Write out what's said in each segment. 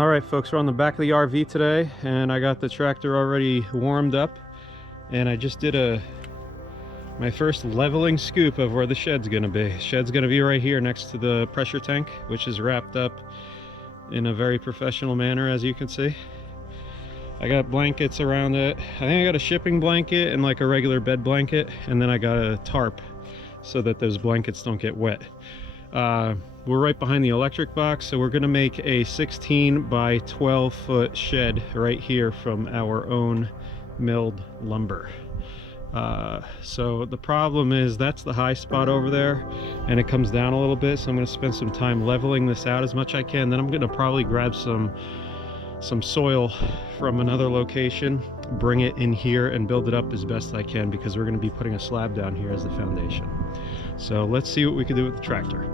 All right, folks, we're on the back of the RV today, and I got the tractor already warmed up, and I just did my first leveling scoop of where the shed's gonna be. Shed's gonna be right here next to the pressure tank, which is wrapped up in a very professional manner, as you can see. I got blankets around it. I think I got a shipping blanket and like a regular bed blanket, and then I got a tarp so that those blankets don't get wet. We're right behind the electric box, so we're gonna make a 16 by 12 foot shed right here from our own milled lumber. So the problem is that's the high spot over there, and it comes down a little bit, so I'm gonna spend some time leveling this out as much as I can. Then I'm gonna probably grab some soil from another location, bring it in here and build it up as best I can, because we're gonna be putting a slab down here as the foundation. So let's see what we can do with the tractor.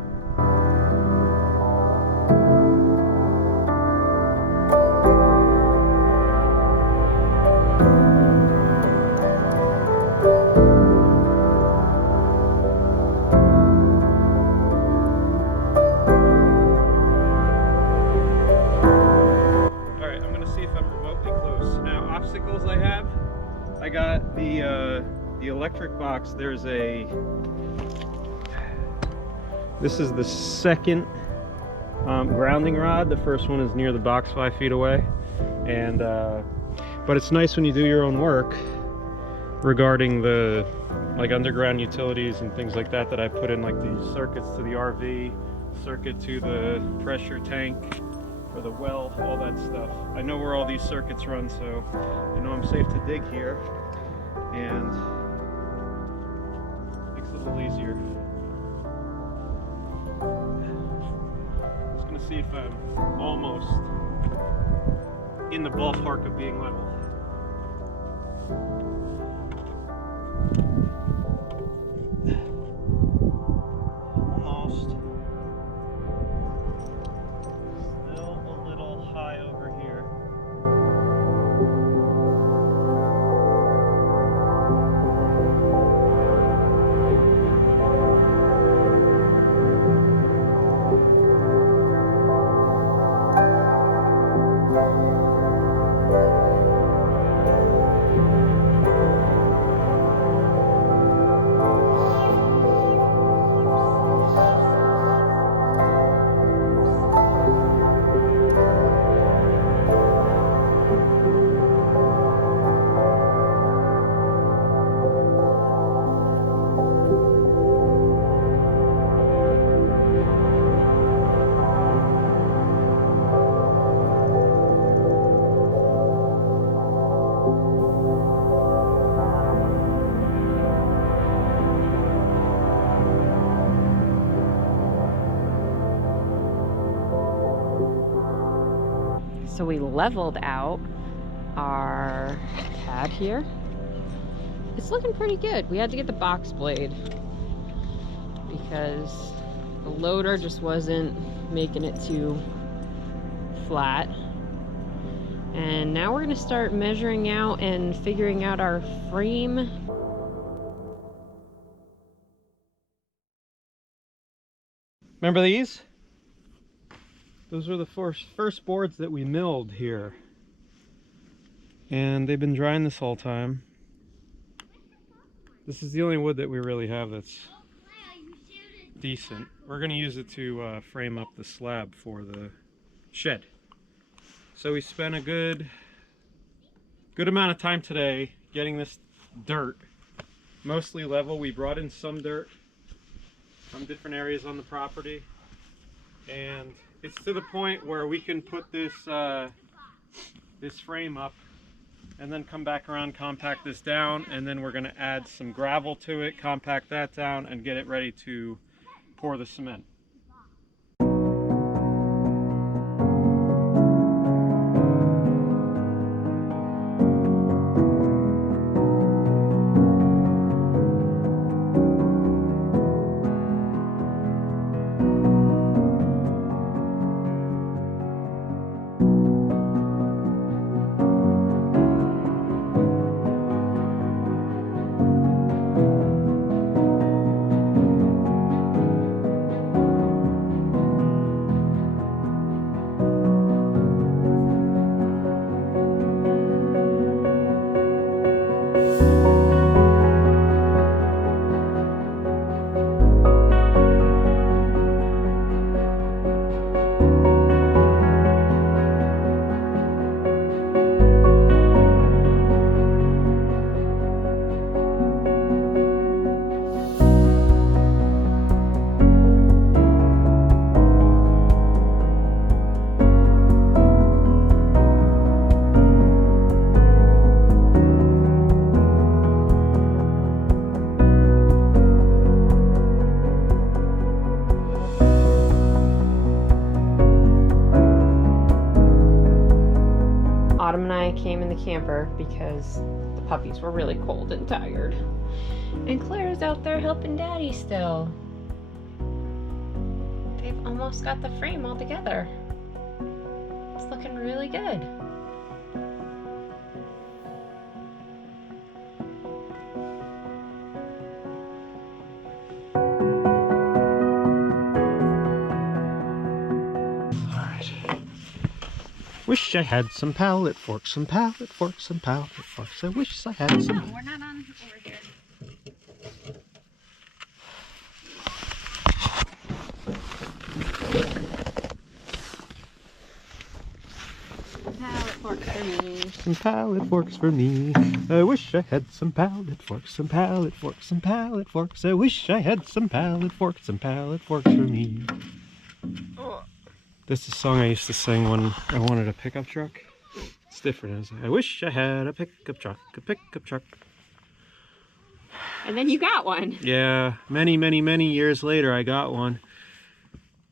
I got the electric box. This is the second grounding rod. The first one is near the box 5 feet away, and but it's nice when you do your own work regarding the like underground utilities and things like that I put in, like these circuits to the RV, circuit to the pressure tank for the well, all that stuff. I know where all these circuits run, so I know I'm safe to dig here, and makes it a little easier. Just gonna see if I'm almost in the ballpark of being level. Almost. Still a little high over here. So we leveled out our pad here. It's looking pretty good. We had to get the box blade because the loader just wasn't making it too flat. And now we're gonna start measuring out and figuring out our frame. Remember these? Those were the first boards that we milled here, and they've been drying this whole time. This is the only wood that we really have that's decent. We're going to use it to frame up the slab for the shed. So we spent a good amount of time today getting this dirt mostly level. We brought in some dirt from different areas on the property, and it's to the point where we can put this this frame up and then come back around, compact this down, and then we're going to add some gravel to it, compact that down, and get it ready to pour the cement. Autumn and I came in the camper because the puppies were really cold and tired. And Claire's out there helping Daddy still. They've almost got the frame all together. It's looking really good. Wish I had some pallet forks, some pallet forks, some pallet forks. I wish I had some. No, we're not on over here. Pallet forks for me. Some pallet forks for me. I wish I had some pallet forks, some pallet forks, some pallet forks. I wish I had some pallet forks, some pallet forks for me. This is a song I used to sing when I wanted a pickup truck. It's different. It's like, I wish I had a pickup truck, a pickup truck. And then you got one. Yeah, many years later I got one.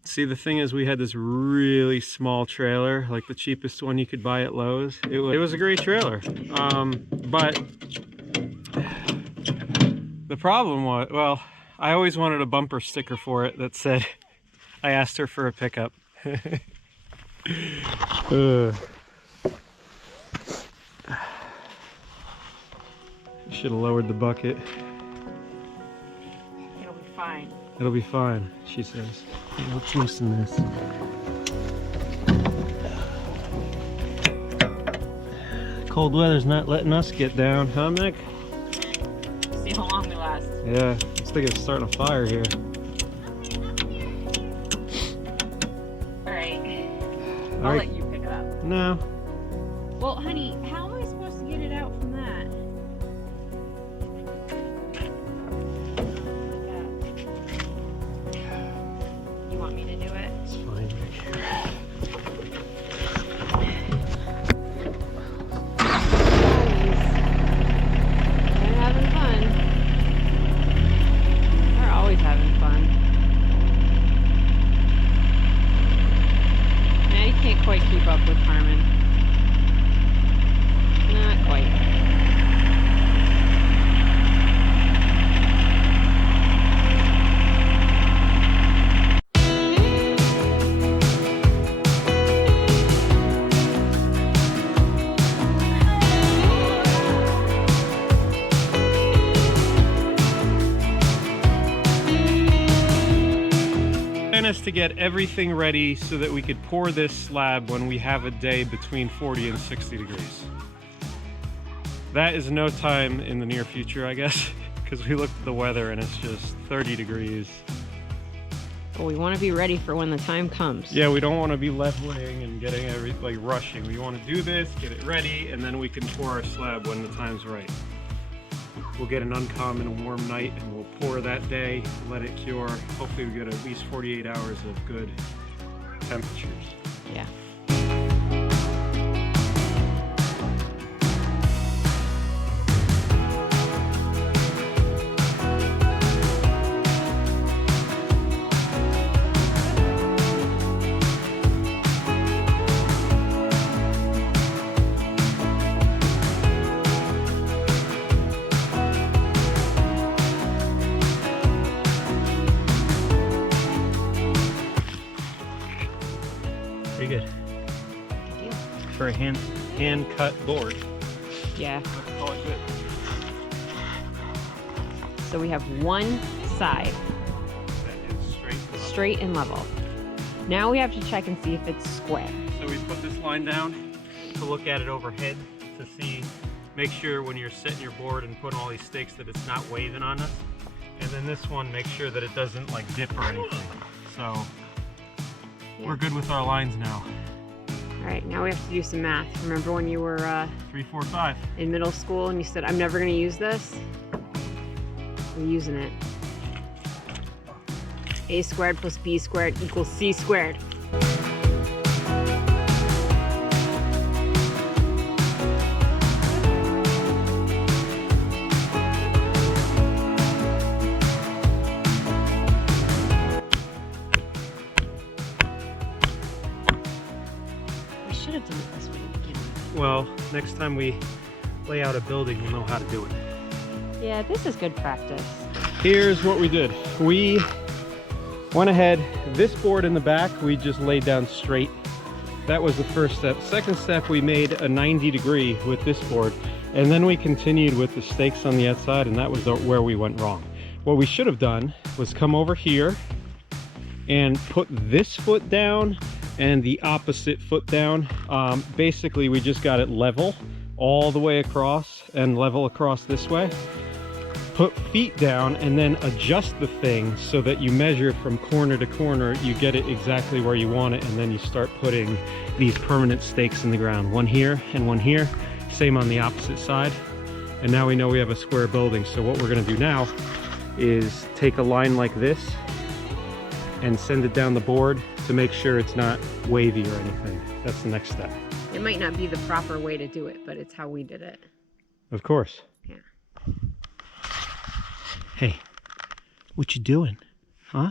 See, the thing is, we had this really small trailer, like the cheapest one you could buy at Lowe's. It was a great trailer. But the problem was, well, I always wanted a bumper sticker for it that said, I asked her for a pickup. Should have lowered the bucket. It'll be fine. It'll be fine, she says. Let's loosen this. Cold weather's not letting us get down, huh, Mick? See how long we last. Yeah, looks like it's starting a fire here. I'll let you pick it up. No. Well, honey, how am I supposed to get it out from that? You want me to do it? It's fine, Mick. They're having fun. They're always having fun. Can't quite keep up with Carmen. Not quite. Us to get everything ready so that we could pour this slab when we have a day between 40 and 60 degrees. That is no time in the near future, I guess, because we looked at the weather and it's just 30 degrees. Well, we want to be ready for when the time comes. Yeah, we don't want to be leveling and getting everything, like rushing. We want to do this, get it ready, and then we can pour our slab when the time's right. We'll get an uncommon warm night and we'll pour that day, let it cure. Hopefully we get at least 48 hours of good temperatures. Yeah. Pretty good. Good deal. For a hand cut board. Yeah. Let's call it good. So we have one side That is straight and level. Now we have to check and see if it's square. So we put this line down to look at it overhead to see, make sure when you're setting your board and putting all these stakes that it's not waving on us. And then this one, make sure that it doesn't like dip or anything. So we're good with our lines now. All right, now we have to do some math. Remember when you were 3, 4, 5. in middle school and you said, I'm never gonna use this? I'm using it. A squared plus B squared equals C squared. should have done it this way to begin with. Well, next time we lay out a building, we'll know how to do it. Yeah, this is good practice. Here's what we did. We went ahead, this board in the back, we just laid down straight. That was the first step. Second step, we made a 90-degree with this board, and then we continued with the stakes on the outside, and that was where we went wrong. What we should have done was come over here and put this foot down and the opposite foot down. Basically, we just got it level all the way across and level across this way. Put feet down and then adjust the thing so that you measure from corner to corner, you get it exactly where you want it, and then you start putting these permanent stakes in the ground. One here and one here, same on the opposite side. And now we know we have a square building. So what we're gonna do now is take a line like this and send it down the board to make sure it's not wavy or anything. That's the next step. It might not be the proper way to do it, but it's how we did it. Of course. Yeah. Hey, what you doing? Huh?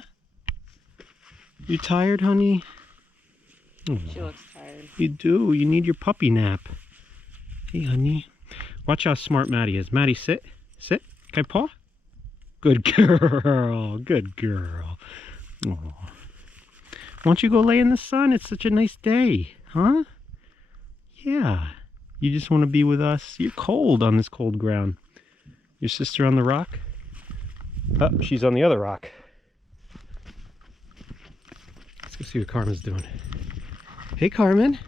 You tired, honey? Oh, She looks tired. you do. You need your puppy nap. Hey, honey. Watch how smart Maddie is. Maddie, sit. Sit. Can I paw? Good girl. Good girl. Oh. Why don't you go lay in the sun? It's such a nice day. Huh? Yeah. You just want to be with us? You're cold on this cold ground. Your sister on the rock? Oh, she's on the other rock. Let's go see what Carmen's doing. Hey, Carmen.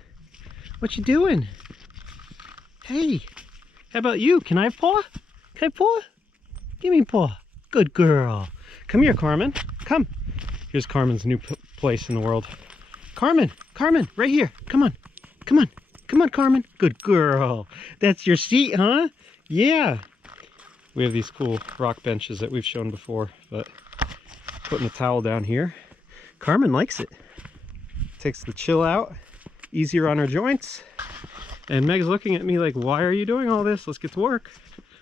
What you doing? Hey. How about you? Can I have paw? Can I paw? Give me paw. Good girl. Come here, Carmen. Come. Here's Carmen's new place in the world. Carmen. Carmen. Right here. Come on. Come on. Come on, Carmen. Good girl. That's your seat, huh? Yeah. We have these cool rock benches that we've shown before, but putting a towel down here. Carmen likes it. Takes the chill out, easier on her joints. And Meg's looking at me like, why are you doing all this? Let's get to work.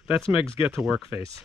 That's Meg's get to work face.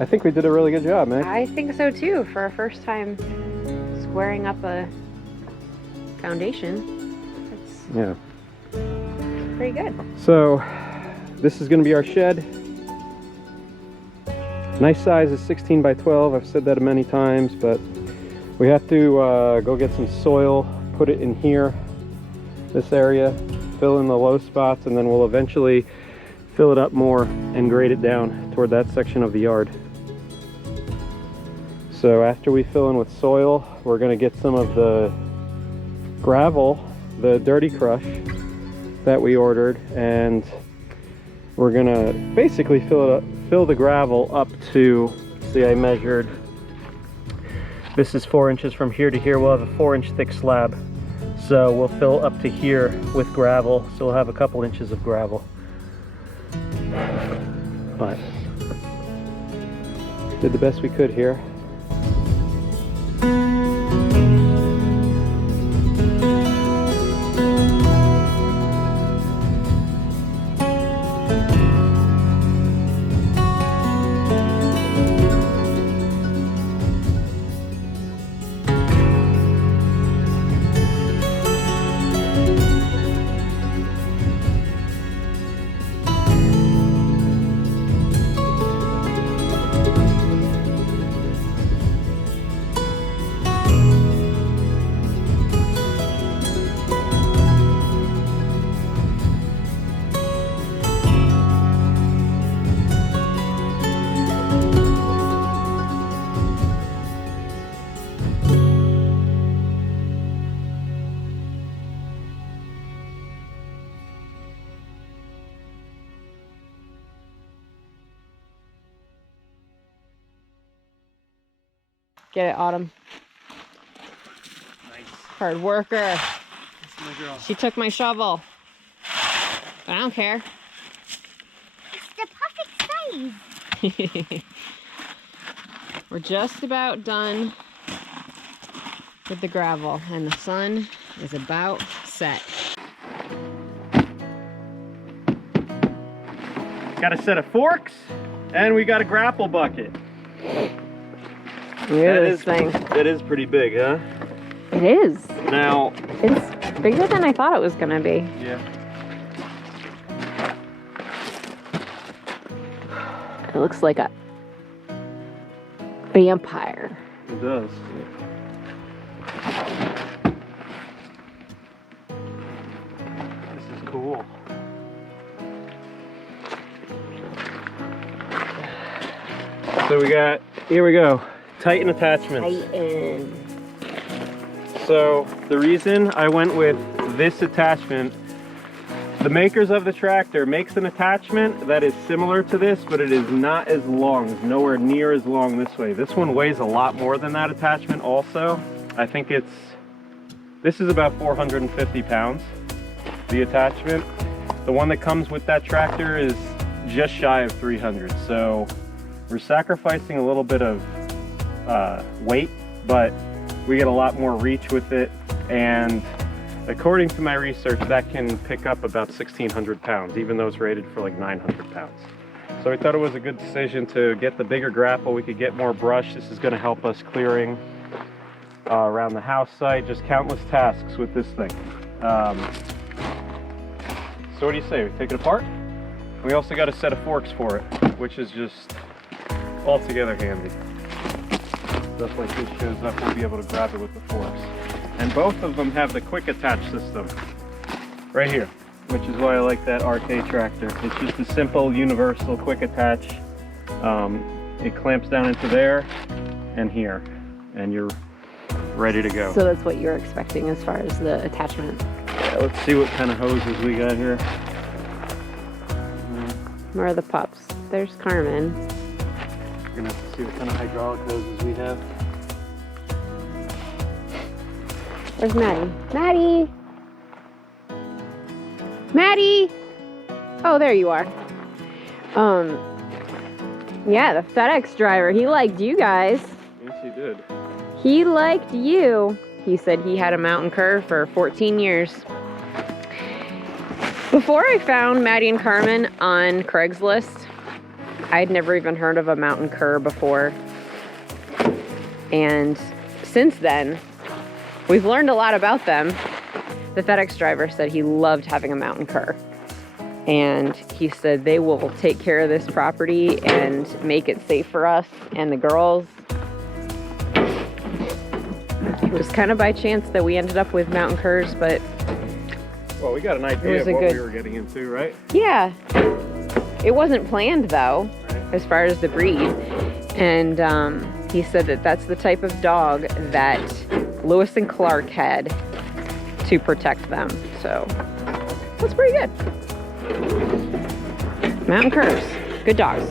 I think we did a really good job, man. I think so too, for a first time squaring up a foundation. It's Yeah. pretty good. So this is going to be our shed. Nice size is 16 by 12. I've said that many times, but we have to go get some soil, put it in here, this area, fill in the low spots, and then we'll eventually fill it up more and grade it down toward that section of the yard. So after we fill in with soil, we're going to get some of the gravel, the dirty crush that we ordered, and we're going to basically fill the gravel up to, see, I measured, this is 4 inches from here to here. We'll have a 4-inch thick slab, so we'll fill up to here with gravel, so we'll have a couple inches of gravel. But did the best we could here. Get it, Autumn. Nice. Hard worker. That's my girl. She took my shovel. I don't care. It's the perfect size. We're just about done with the gravel, and the sun is about set. Got a set of forks, and we got a grapple bucket. Look at this thing. That is pretty big, huh? It is. Now, It's bigger than I thought it was gonna be. yeah. It looks like a vampire. It does. This is cool. So we got, here we go, Titan attachments. Titan. So the reason I went with this attachment, the makers of the tractor makes an attachment that is similar to this, but it is not as long, it's nowhere near as long this way. This one weighs a lot more than that attachment also. I think this is about 450 pounds, the attachment. The one that comes with that tractor is just shy of 300. So we're sacrificing a little bit of weight, but we get a lot more reach with it, and according to my research, that can pick up about 1,600 pounds, even though it's rated for like 900 pounds. So we thought it was a good decision to get the bigger grapple. We could get more brush. This is going to help us clearing around the house site, just countless tasks with this thing. So what do you say, we take it apart? We also got a set of forks for it, which is just altogether handy. Stuff like this shows up, we'll be able to grab it with the forks. And both of them have the quick attach system right here, which is why I like that RK tractor. It's just a simple, universal, quick attach. It clamps down into there and here, and you're ready to go. So that's what you're expecting as far as the attachment. Yeah, let's see what kind of hoses we got here. Where are the pups? There's Carmen. We're gonna have to see what kind of hydraulic hoses we have. Where's Maddie? Maddie! Maddie! Oh, there you are. Yeah, the FedEx driver, he liked you guys. Yes, he did. He liked you. He said he had a mountain cur for 14 years. Before I found Maddie and Carmen on Craigslist, I'd never even heard of a mountain cur before. And since then, we've learned a lot about them. The FedEx driver said he loved having a mountain cur. And he said they will take care of this property and make it safe for us and the girls. It was kind of by chance that we ended up with mountain curs, but well, we got an idea of what we were getting into, right? Yeah. It wasn't planned though, as far as the breed. And he said that that's the type of dog that Lewis and Clark had to protect them. So that's pretty good. Mountain curs, good dogs.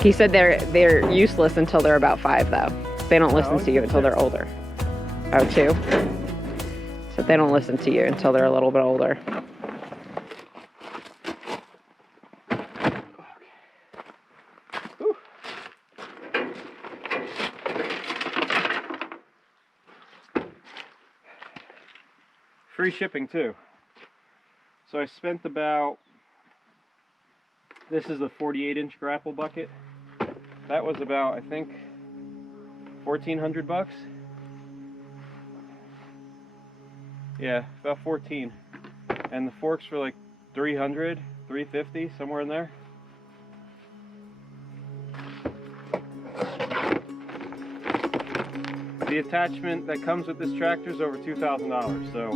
He said they're useless until they're about 5 though. They don't listen to you until they're older. Oh, 2? So they don't listen to you until they're a little bit older. Free shipping too. So I spent about, this is a 48-inch grapple bucket. That was about, I think, 1,400 bucks. Yeah, about 14. And the forks were like 300, 350, somewhere in there. The attachment that comes with this tractor is over $2,000, so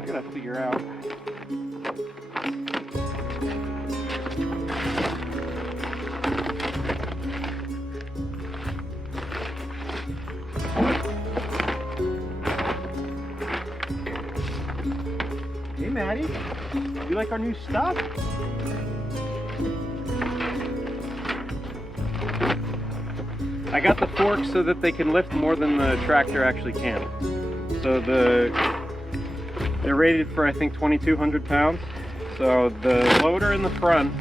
I gotta figure out. Hey Maddie, you like our new stuff? I got the forks so that they can lift more than the tractor actually can. So they're rated for, I think, 2,200 pounds. So the loader in the front,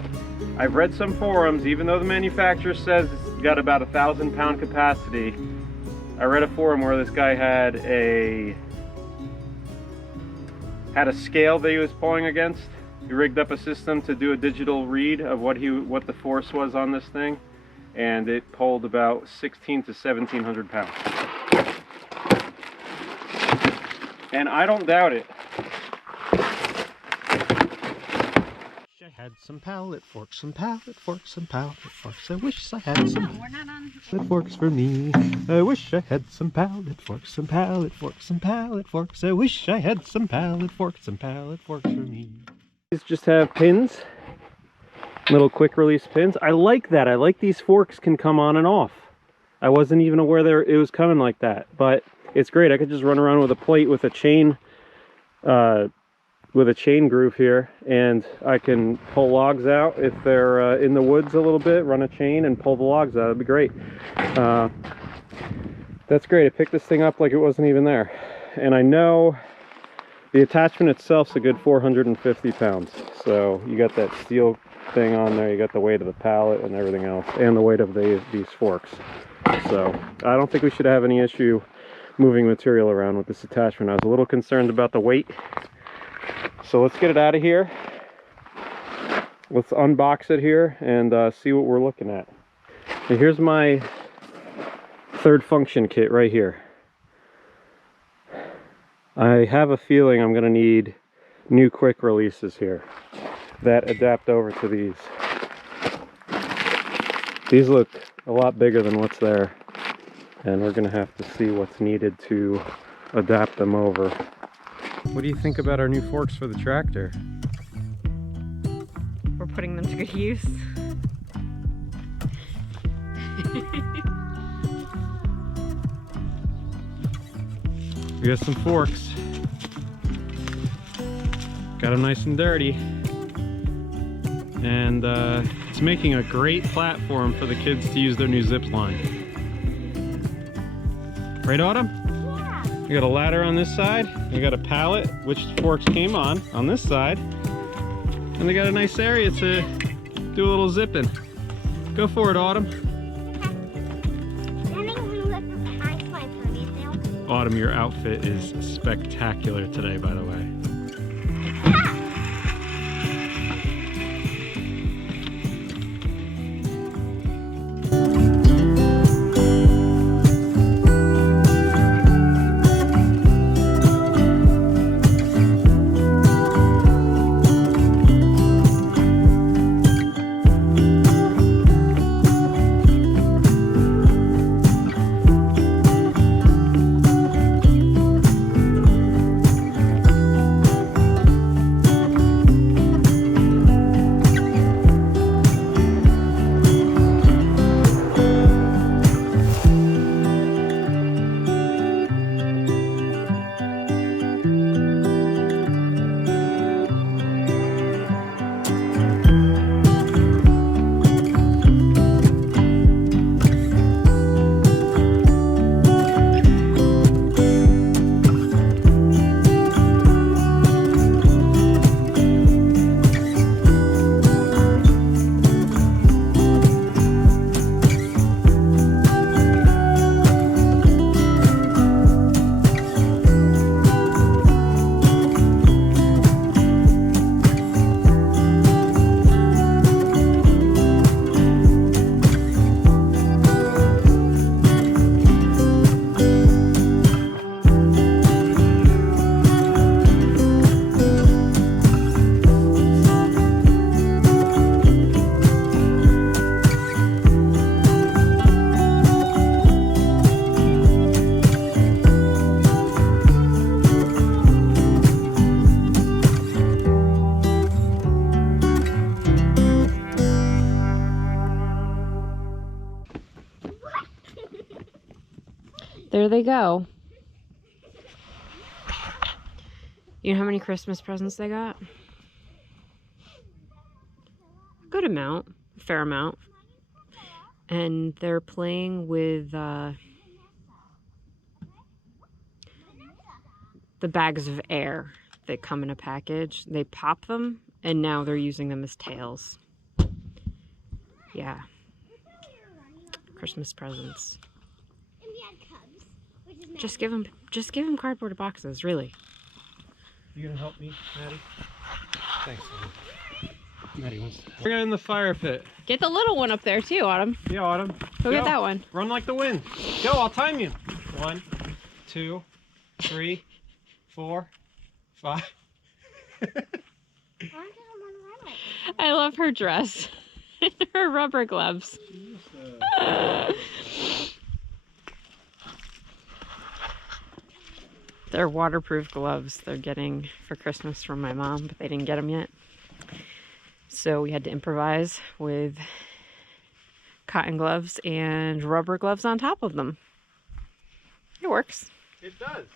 I've read some forums, even though the manufacturer says it's got about 1,000 pound capacity. I read a forum where this guy had a scale that he was pulling against. He rigged up a system to do a digital read of what the force was on this thing, and it pulled about 1,600 to 1,700 pounds. And I don't doubt it. I had some pallet forks, some pallet forks, some pallet forks. I wish I had some pallet forks for me. I wish I had some pallet forks, some pallet forks, some pallet forks. I wish I had some pallet forks, some pallet forks for me. These just have pins, little quick release pins. I like that. I like these forks can come on and off. I wasn't even aware it was coming like that, but it's great. I could just run around with a plate with a chain groove here, and I can pull logs out if they're in the woods a little bit, run a chain and pull the logs out. It'd be great. That's great. I picked this thing up like it wasn't even there. And I know the attachment itself's a good 450 pounds. So you got that steel thing on there, you got the weight of the pallet and everything else, and the weight of these forks. So I don't think we should have any issue moving material around with this attachment. I was a little concerned about the weight. So let's get it out of here. Let's unbox it here and see what we're looking at. And here's my third function kit right here. I have a feeling I'm going to need new quick releases here that adapt over to these. These look a lot bigger than what's there, and we're going to have to see what's needed to adapt them over. What do you think about our new forks for the tractor? We're putting them to good use. We got some forks. Got them nice and dirty. And it's making a great platform for the kids to use their new zip line. Right, Autumn? Yeah. We got a ladder on this side. We got a pallet, which the forks came on this side. And they got a nice area to do a little zipping. Go for it, Autumn. Autumn, your outfit is spectacular today, by the way. There they go. You know how many Christmas presents they got? Good amount, fair amount. And they're playing with the bags of air that come in a package. They pop them, and now they're using them as tails. Yeah. Christmas presents. And we had cubs, which is Just give them cardboard boxes, really. You gonna help me, Maddie? Thanks, Maddie wants to help. We're in the fire pit. Get the little one up there too, Autumn. Yeah, Autumn. Go get that one. Run like the wind. Go, I'll time you. 1, 2, 3, 4, 5. I love her dress. Her rubber gloves. They're waterproof gloves they're getting for Christmas from my mom, but they didn't get them yet. So we had to improvise with cotton gloves and rubber gloves on top of them. It works. It does.